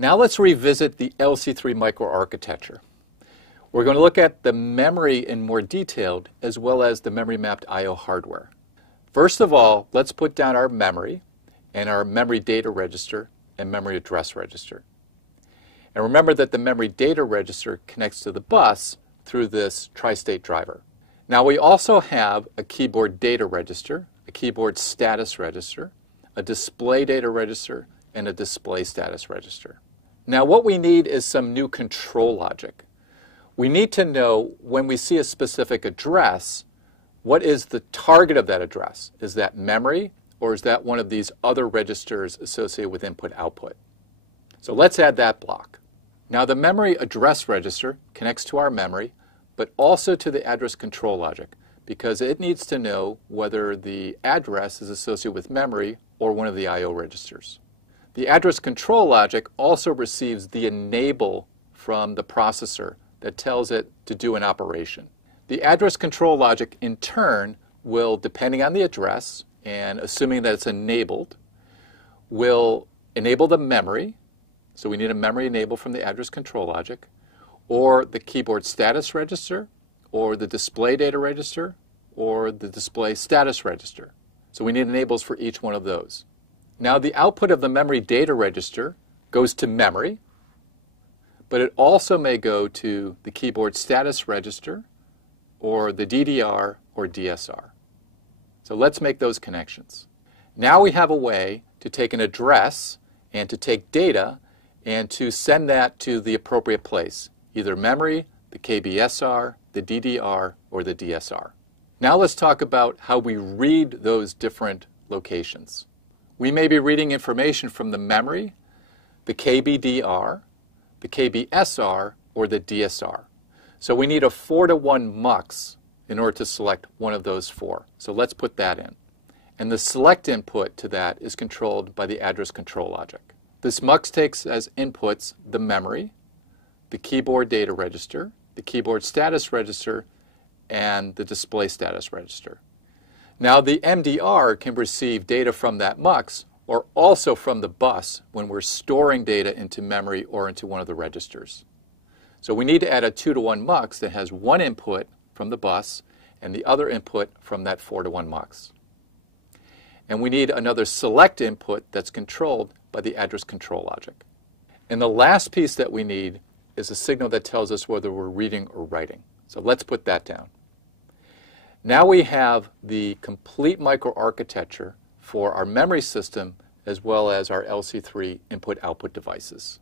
Now let's revisit the LC3 microarchitecture. We're going to look at the memory in more detail as well as the memory mapped I/O hardware. First of all, let's put down our memory and our memory data register and memory address register. And remember that the memory data register connects to the bus through this tri-state driver. Now we also have a keyboard data register, a keyboard status register, a display data register, and a display status register. Now what we need is some new control logic. We need to know when we see a specific address, what is the target of that address? Is that memory, or is that one of these other registers associated with input-output? So let's add that block. Now the memory address register connects to our memory, but also to the address control logic, because it needs to know whether the address is associated with memory or one of the I/O registers. The address control logic also receives the enable from the processor that tells it to do an operation. The address control logic in turn will, depending on the address and assuming that it's enabled, will enable the memory. So we need a memory enable from the address control logic, or the keyboard status register, or the display data register, or the display status register. So we need enables for each one of those. Now the output of the memory data register goes to memory, but it also may go to the keyboard status register or the DDR or DSR. So let's make those connections. Now we have a way to take an address and to take data and to send that to the appropriate place, either memory, the KBSR, the DDR, or the DSR. Now let's talk about how we read those different locations. We may be reading information from the memory, the KBDR, the KBSR, or the DSR. So we need a 4-to-1 mux in order to select one of those four. So let's put that in. And the select input to that is controlled by the address control logic. This mux takes as inputs the memory, the keyboard data register, the keyboard status register, and the display status register. Now the MDR can receive data from that mux or also from the bus when we're storing data into memory or into one of the registers. So we need to add a 2-to-1 mux that has one input from the bus and the other input from that 4-to-1 mux. And we need another select input that's controlled by the address control logic. And the last piece that we need is a signal that tells us whether we're reading or writing. So let's put that down. Now we have the complete microarchitecture for our memory system as well as our LC3 input-output devices.